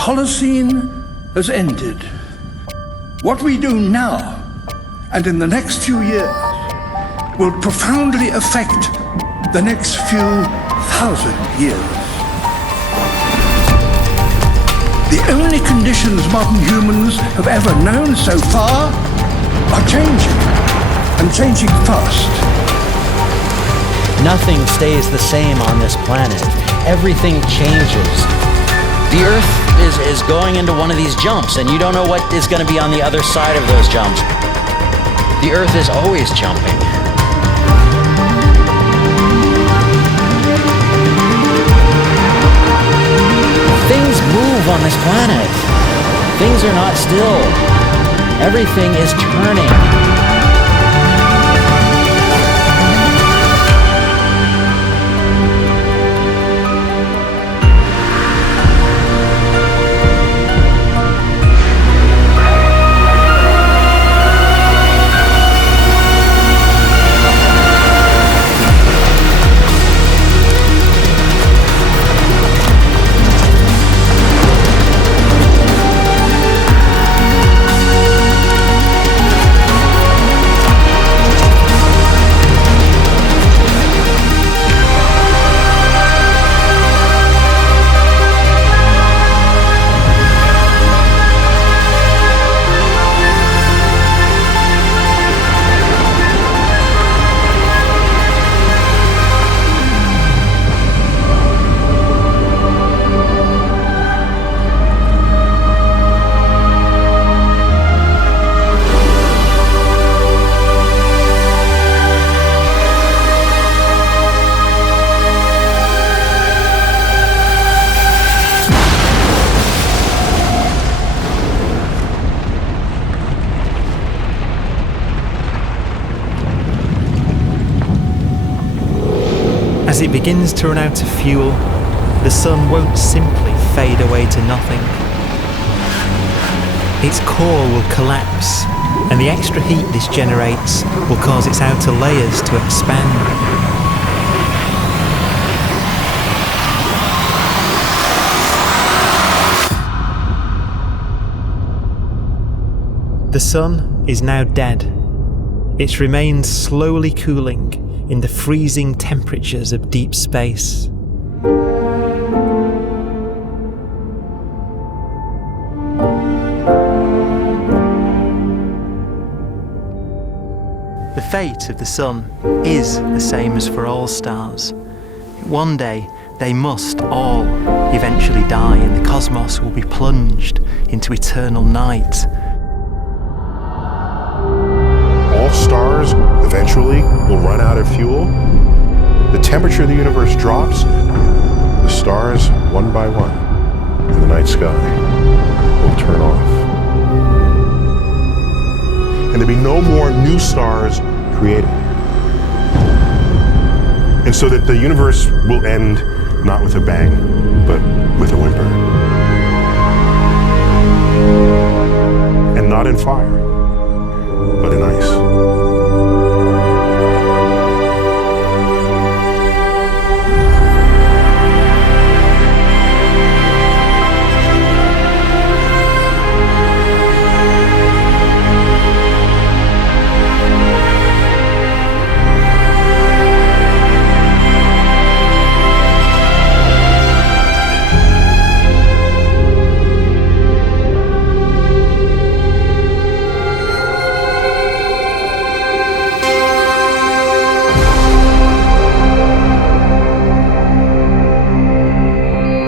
Holocene has ended. What we do now and in the next few years will profoundly affect the next few thousand years. The only conditions modern humans have ever known so far are changing, and changing fast. Nothing stays the same on this planet. Everything changes. The Earth is going into one of these jumps, and you don't know what is going to be on the other side of those jumps. The Earth is always jumping. Things move on this planet. Things are not still. Everything is turning. As it begins to run out of fuel, the sun won't simply fade away to nothing. Its core will collapse, and the extra heat this generates will cause its outer layers to expand. The sun is now dead. Its remains slowly cooling in the freezing temperatures of deep space. The fate of the sun is the same as for all stars. One day, they must all eventually die, and the cosmos will be plunged into eternal night. All stars eventually will run out of fuel. The temperature of the universe drops. The stars, one by one, in the night sky, will turn off. And there'll be no more new stars created. And so that the universe will end not with a bang, but with a whimper. And not in fire, but in ice.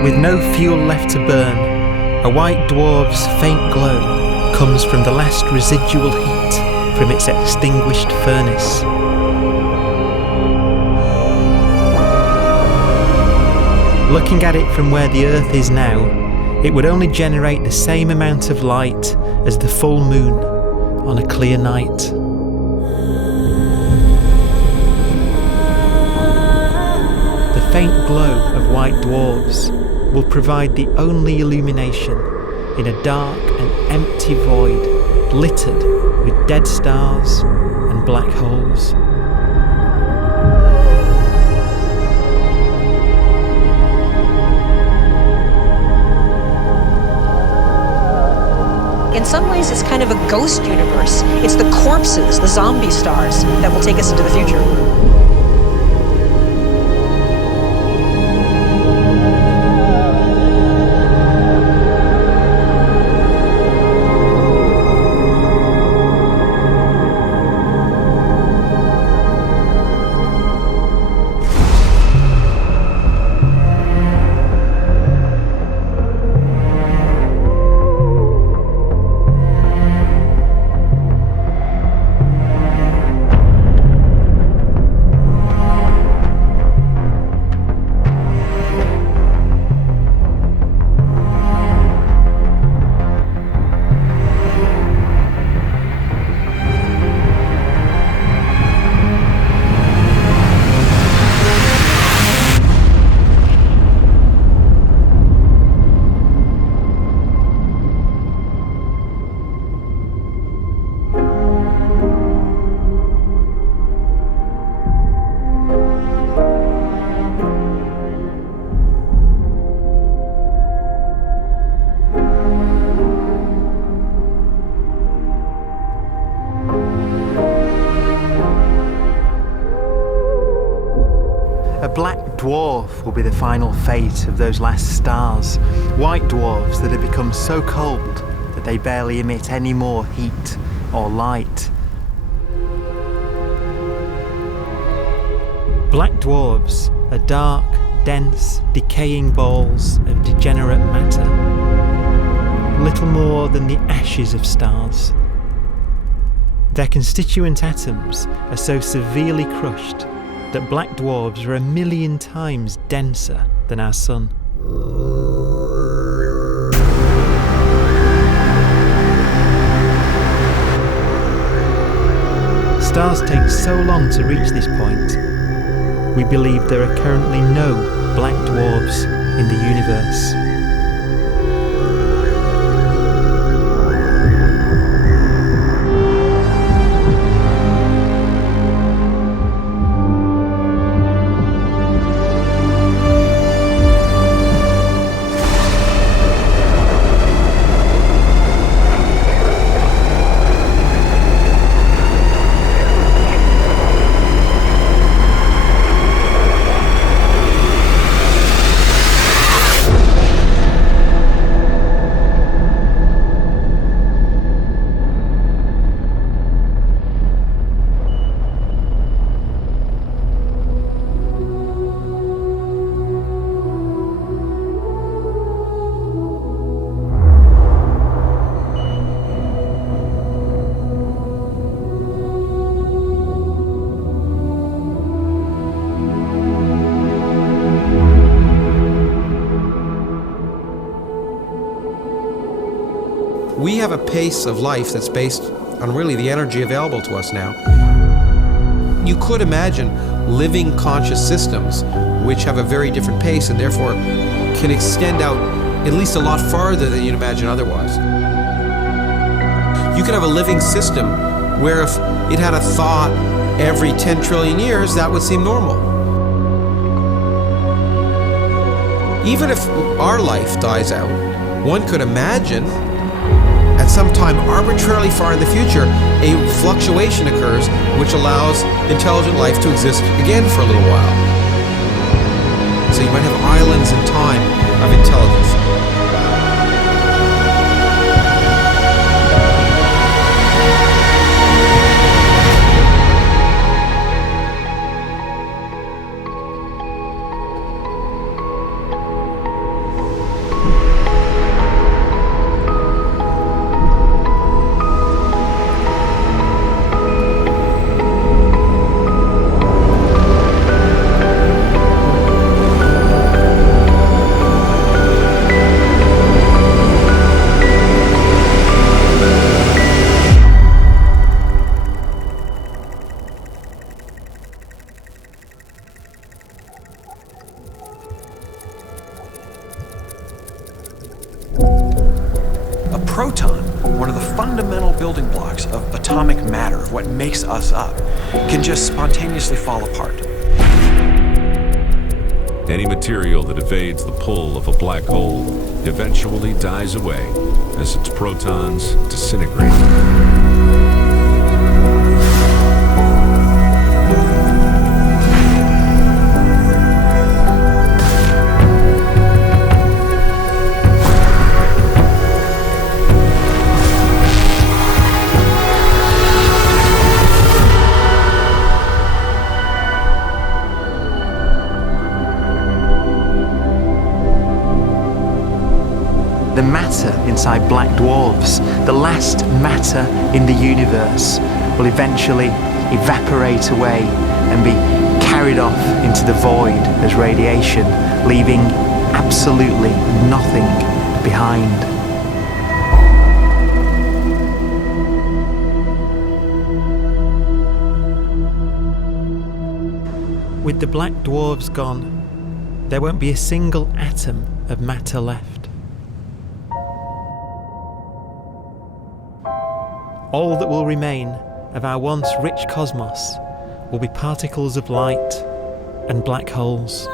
With no fuel left to burn, a white dwarf's faint glow comes from the last residual heat from its extinguished furnace. Looking at it from where the Earth is now, it would only generate the same amount of light as the full moon on a clear night. The faint glow of white dwarfs will provide the only illumination in a dark and empty void littered with dead stars and black holes. In some ways, it's kind of a ghost universe. It's the corpses, the zombie stars, that will take us into the future. A black dwarf will be the final fate of those last stars. White dwarfs that have become so cold that they barely emit any more heat or light. Black dwarfs are dark, dense, decaying balls of degenerate matter. Little more than the ashes of stars. Their constituent atoms are so severely crushed that black dwarfs are 1,000,000 times denser than our sun. Stars take so long to reach this point, we believe there are currently no black dwarfs in the universe. We have a pace of life that's based on really the energy available to us now. You could imagine living conscious systems which have a very different pace and therefore can extend out at least a lot farther than you'd imagine otherwise. You could have a living system where if it had a thought every 10 trillion years, that would seem normal. Even if our life dies out, one could imagine at some time arbitrarily far in the future, a fluctuation occurs which allows intelligent life to exist again for a little while. So you might have islands in time of intelligence. Proton, one of the fundamental building blocks of atomic matter, of what makes us up, can just spontaneously fall apart. Any material that evades the pull of a black hole eventually dies away as its protons disintegrate. The matter inside black dwarfs, the last matter in the universe, will eventually evaporate away and be carried off into the void as radiation, leaving absolutely nothing behind. With the black dwarfs gone, there won't be a single atom of matter left. All that will remain of our once rich cosmos will be particles of light and black holes.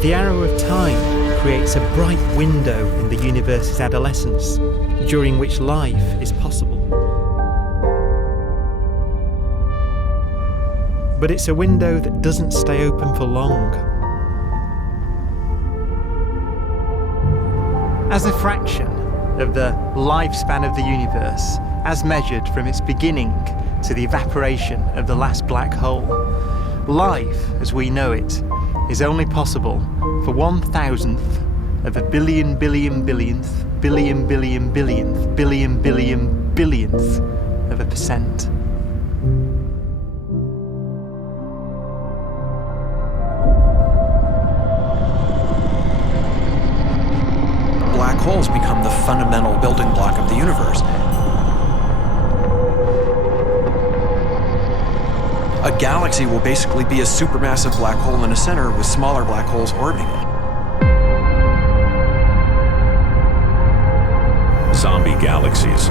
The arrow of time creates a bright window in the universe's adolescence, during which life is possible. But it's a window that doesn't stay open for long. As a fraction of the lifespan of the universe, as measured from its beginning to the evaporation of the last black hole, life, as we know it, is only possible for 1,000th of a billion billion billionth billion billion billionth billion billion billionth of a percent. Black holes become the fundamental building block of the universe. A galaxy will basically be a supermassive black hole in a center with smaller black holes orbiting it. Zombie galaxies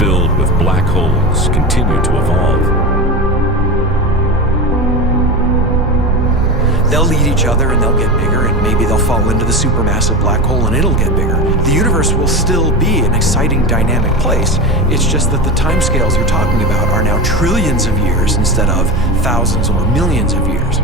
filled with black holes continue to evolve. They'll eat each other and they'll get bigger, and maybe they'll fall into the supermassive black hole and it'll get bigger. The universe will still be an exciting, dynamic place. It's just that the timescales you're talking about are now trillions of years instead of thousands or millions of years.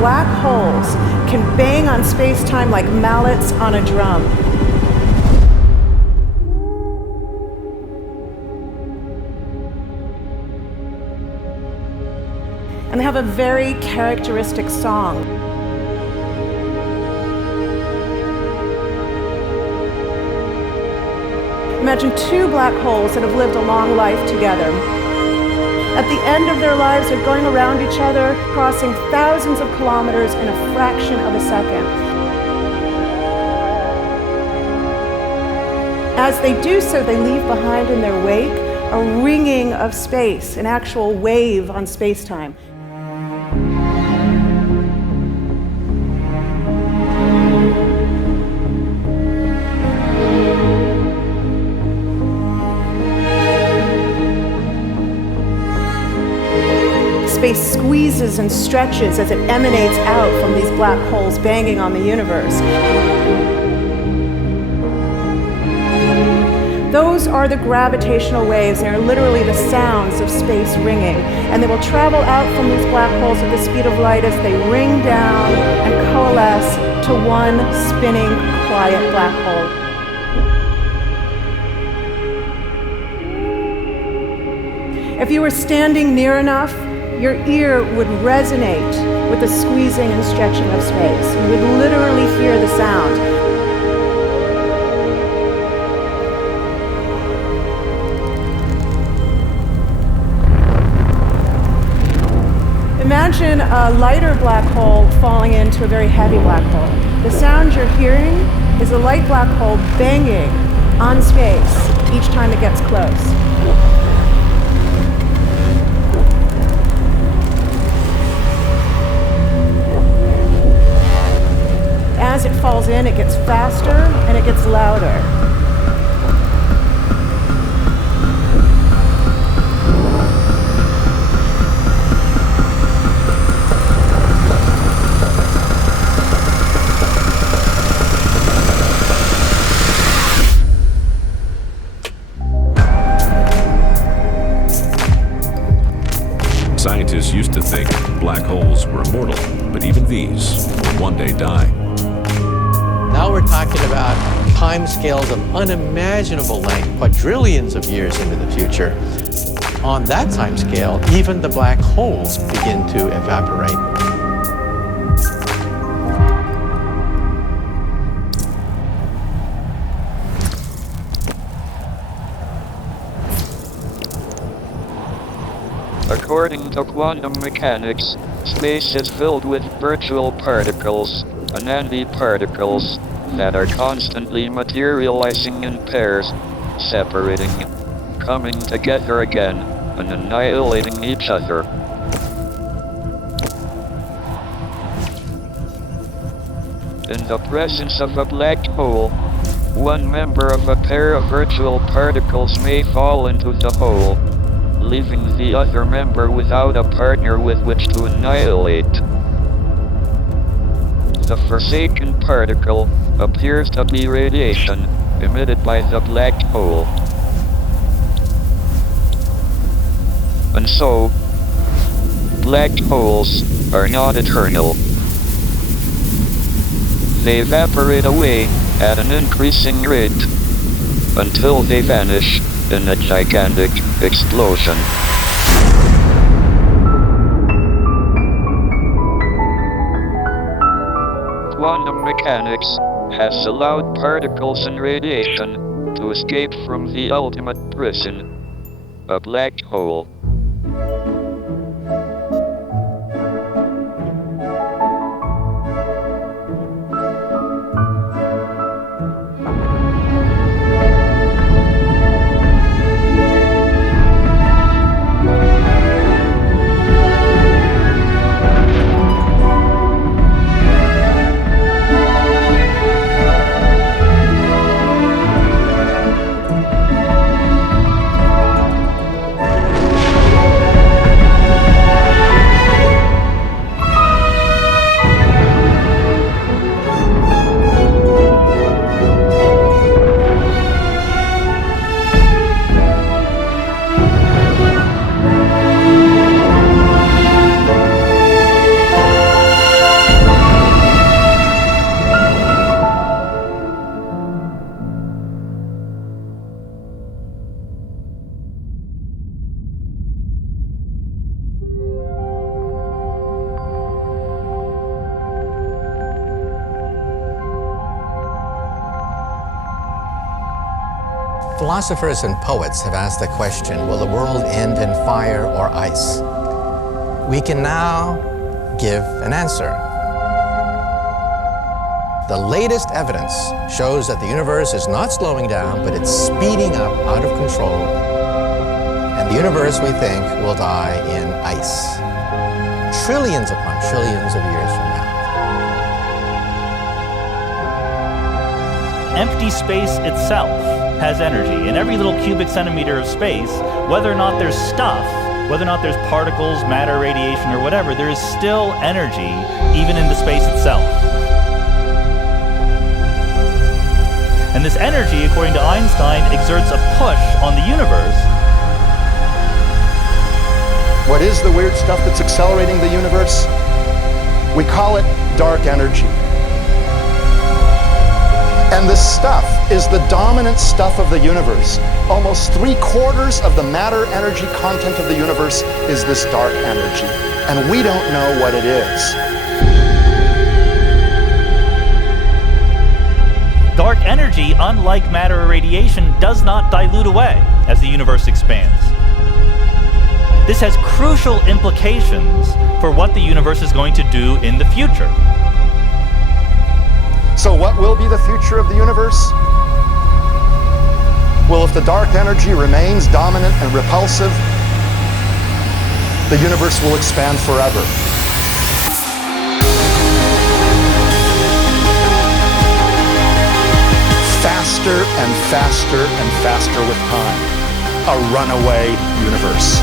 Black holes can bang on space-time like mallets on a drum. And they have a very characteristic song. Imagine two black holes that have lived a long life together. At the end of their lives, they're going around each other, crossing thousands of kilometers in a fraction of a second. As they do so, they leave behind in their wake a ringing of space, an actual wave on space-time. Space squeezes and stretches as it emanates out from these black holes banging on the universe. Those are the gravitational waves. They're literally the sounds of space ringing. And they will travel out from these black holes at the speed of light as they ring down and coalesce to one spinning, quiet black hole. If you were standing near enough, your ear would resonate with the squeezing and stretching of space. You would literally hear the sound. Imagine a lighter black hole falling into a very heavy black hole. The sound you're hearing is a light black hole banging on space each time it gets close. As it falls in, it gets faster and it gets louder. Scientists used to think black holes were immortal, but even these will one day die. Now we're talking about timescales of unimaginable length, quadrillions of years into the future. On that timescale, even the black holes begin to evaporate. According to quantum mechanics, space is filled with virtual particles, antiparticles, that are constantly materializing in pairs, separating, coming together again, and annihilating each other. In the presence of a black hole, one member of a pair of virtual particles may fall into the hole, leaving the other member without a partner with which to annihilate. The forsaken particle appears to be radiation emitted by the black hole. And so, black holes are not eternal. They evaporate away at an increasing rate until they vanish in a gigantic explosion. Quantum mechanics has allowed particles and radiation to escape from the ultimate prison, a black hole. Philosophers and poets have asked the question, will the world end in fire or ice? We can now give an answer. The latest evidence shows that the universe is not slowing down, but it's speeding up out of control. And the universe, we think, will die in ice. Trillions upon trillions of years from now. Empty space itself has energy. In every little cubic centimeter of space, whether or not there's stuff whether or not there's particles, matter, radiation, or whatever, there is still energy even in the space itself. And this energy, according to Einstein, exerts a push on the universe. What is the weird stuff that's accelerating the universe? We call it dark energy. And this stuff is the dominant stuff of the universe. Almost 3/4 of the matter-energy content of the universe is this dark energy. And we don't know what it is. Dark energy, unlike matter or radiation, does not dilute away as the universe expands. This has crucial implications for what the universe is going to do in the future. So what will be the future of the universe? Well, if the dark energy remains dominant and repulsive, the universe will expand forever. Faster and faster and faster with time. A runaway universe.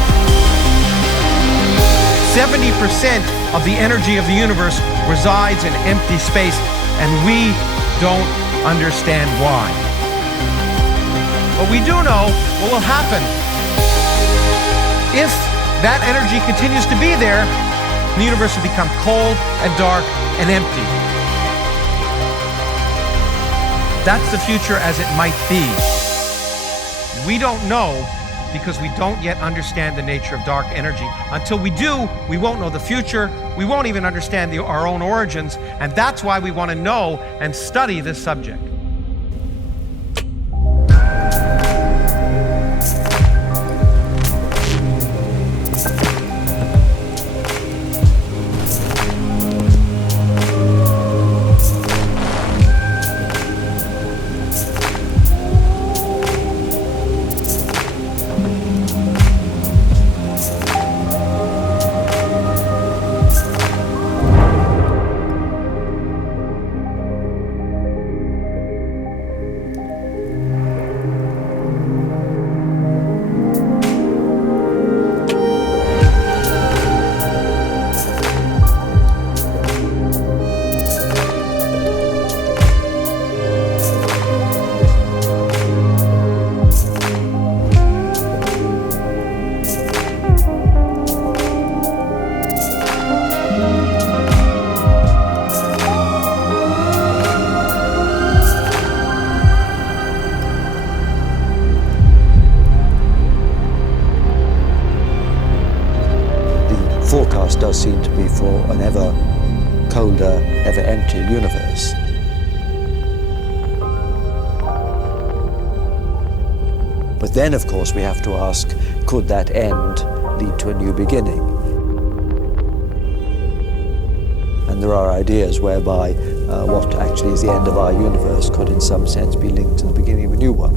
70% of the energy of the universe resides in empty space, and we don't understand why. But we do know what will happen. If that energy continues to be there, the universe will become cold and dark and empty. That's the future as it might be. We don't know because we don't yet understand the nature of dark energy. Until we do, we won't know the future. We won't even understand our own origins, and that's why we want to know and study this subject. Forecast does seem to be for an ever colder, ever emptier universe. But then, of course, we have to ask, could that end lead to a new beginning? And there are ideas whereby what actually is the end of our universe could in some sense be linked to the beginning of a new one.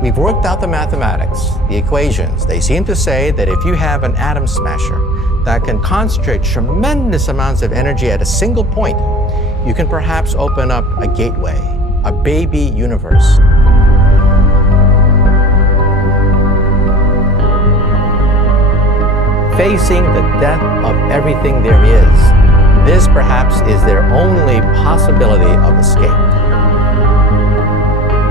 We've worked out the mathematics, the equations. They seem to say that if you have an atom smasher that can concentrate tremendous amounts of energy at a single point, you can perhaps open up a gateway, a baby universe. Facing the death of everything there is, this perhaps is their only possibility of escape.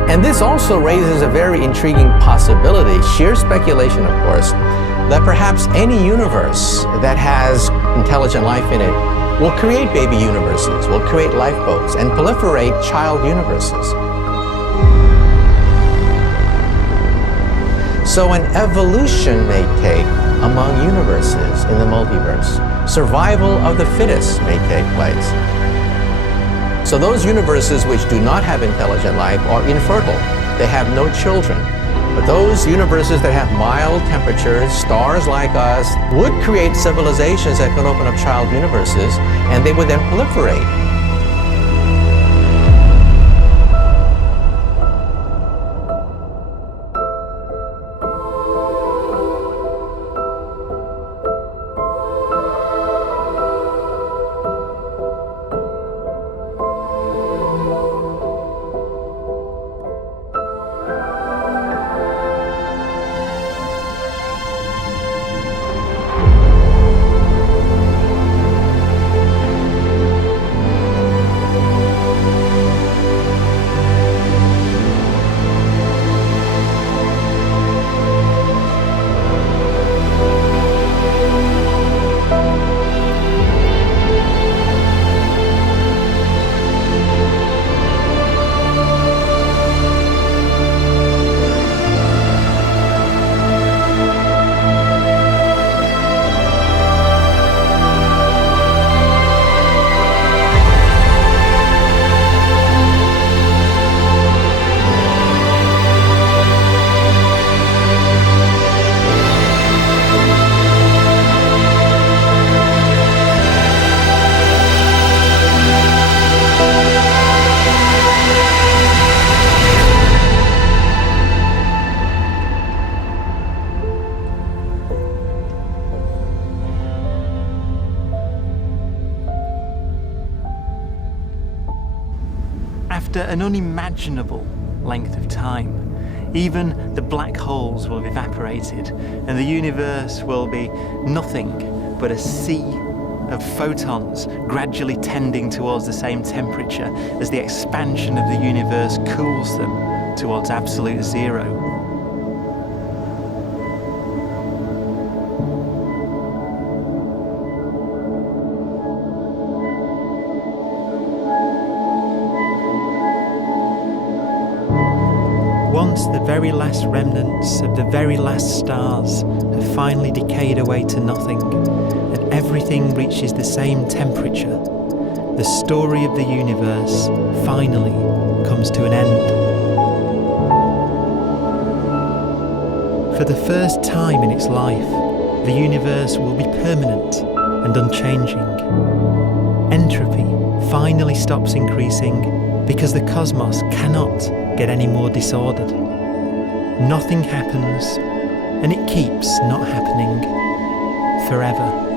And this also raises a very intriguing possibility, sheer speculation of course, that perhaps any universe that has intelligent life in it will create baby universes, will create lifeboats, and proliferate child universes. So an evolution may take among universes in the multiverse. Survival of the fittest may take place. So those universes which do not have intelligent life are infertile. They have no children. But Those universes that have mild temperatures, stars like us, would create civilizations that could open up child universes, and they would then proliferate. After an unimaginable length of time, even the black holes will have evaporated, and the universe will be nothing but a sea of photons gradually tending towards the same temperature as the expansion of the universe cools them towards absolute zero. Once the very last remnants of the very last stars have finally decayed away to nothing, and everything reaches the same temperature, the story of the universe finally comes to an end. For the first time in its life, the universe will be permanent and unchanging. Entropy finally stops increasing because the cosmos cannot get any more disordered. Nothing happens, and it keeps not happening forever.